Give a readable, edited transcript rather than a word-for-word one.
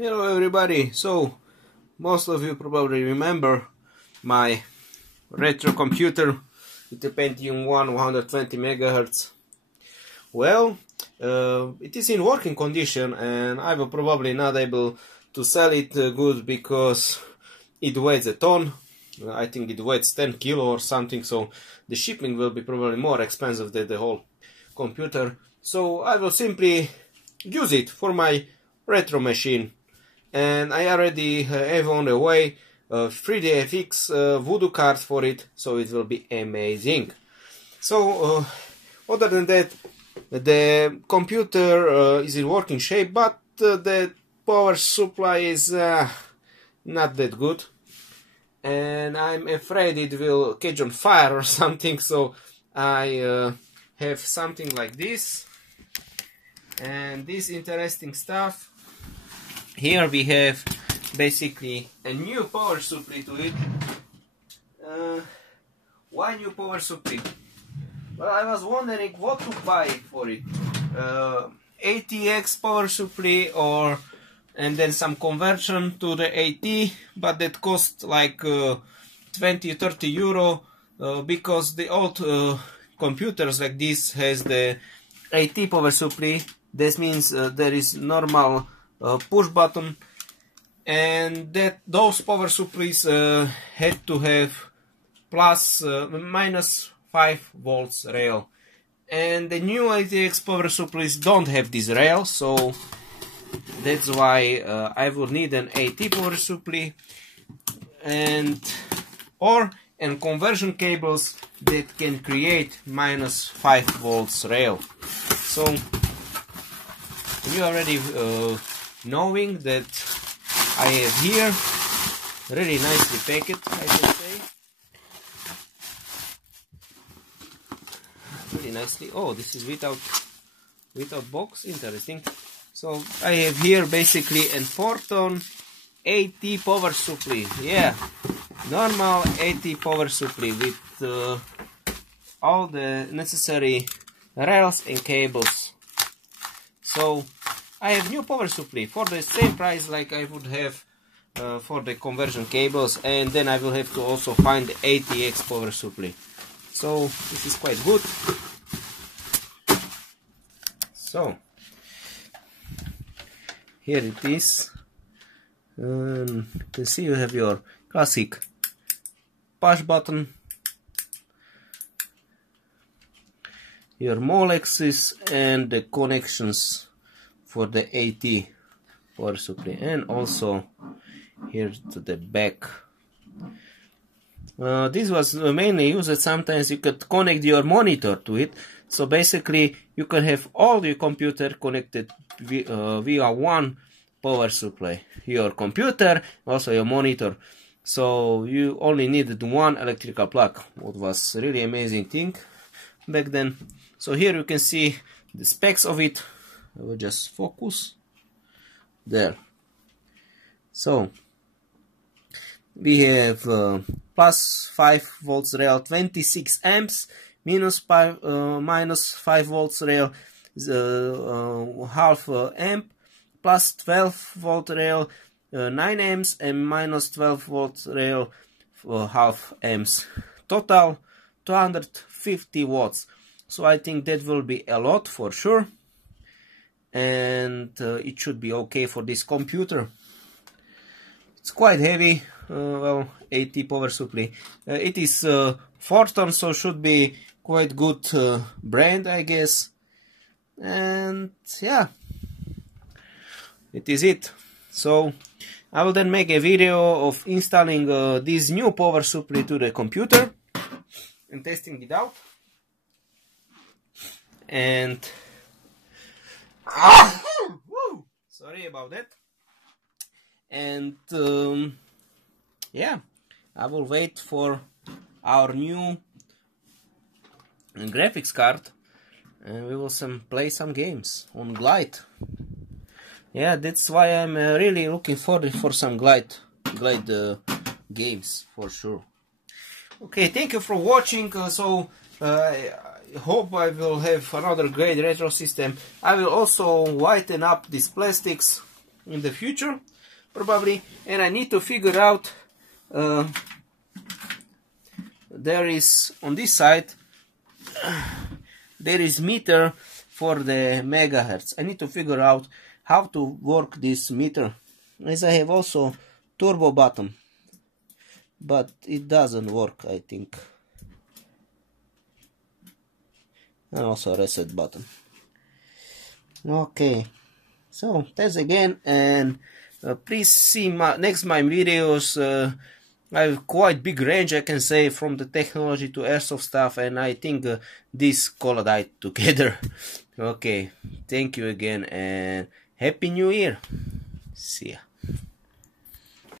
Hello everybody. So most of you probably remember my retro computer with the Pentium 1 120 MHz. Well, it is in working condition and I will probably not able to sell it good because it weighs a ton. I think it weighs 10 kilo or something, so the shipping will be probably more expensive than the whole computer. So I will simply use it for my retro machine. And I already have on the way a 3DFX Voodoo card for it, so it will be amazing. So other than that, the computer is in working shape, but the power supply is not that good, and I'm afraid it will catch on fire or something. So I have something like this, and this interesting stuff. Here we have basically a new power supply to it. Why new power supply? Well, I was wondering what to buy for it. ATX power supply and then some conversion to the AT, but that cost like 20-30 euro because the old computers like this has the AT power supply. This means there is normal push button, and that those power supplies had to have minus 5 volts rail, and the new ATX power supplies don't have this rail, so that's why I will need an AT power supply and conversion cables that can create minus 5 volts rail. So you already knowing that I have here really nicely packed, I can say. Really nicely. Oh, this is without box. Interesting. So I have here basically a 4-ton AT power supply. Yeah, normal AT power supply with all the necessary rails and cables. So I have new power supply for the same price like I would have for the conversion cables, and then I will have to also find the ATX power supply. So this is quite good. So here it is. You can see you have your classic push button, your Molexes, and the connections for the AT power supply, and also here to the back. This was mainly used sometimes you could connect your monitor to it, so basically you can have all your computer connected via one power supply, your computer, also your monitor, so you only needed one electrical plug, what was really amazing thing back then. So here you can see the specs of it. I will just focus there. So we have plus 5 volts rail, 26 amps, minus 5 volts rail, half amp, plus 12 volt rail, 9 amps, and minus 12 volt rail for half amps. Total 250 watts. So I think that will be a lot for sure, and it should be okay for this computer. It's quite heavy. Well, AT power supply. It is 4-ton, so should be quite good brand, I guess. And yeah, it is it. So I will then make a video of installing this new power supply to the computer and testing it out. And sorry about that. And yeah, I will wait for our new graphics card, and we will play some games on Glide. Yeah, that's why I'm really looking forward for some Glide games for sure. Okay, thank you for watching. I hope I will have another great retro system. I will also whiten up these plastics in the future, probably. And I need to figure out, there is on this side, there is meter for the megahertz. I need to figure out how to work this meter, as I have also turbo button, but it doesn't work, I think. And also reset button. Okay, so thanks again, and please see my videos. I have quite big range, I can say, from the technology to airsoft stuff, and I think this collide together. Okay, thank you again, and Happy New Year. See ya.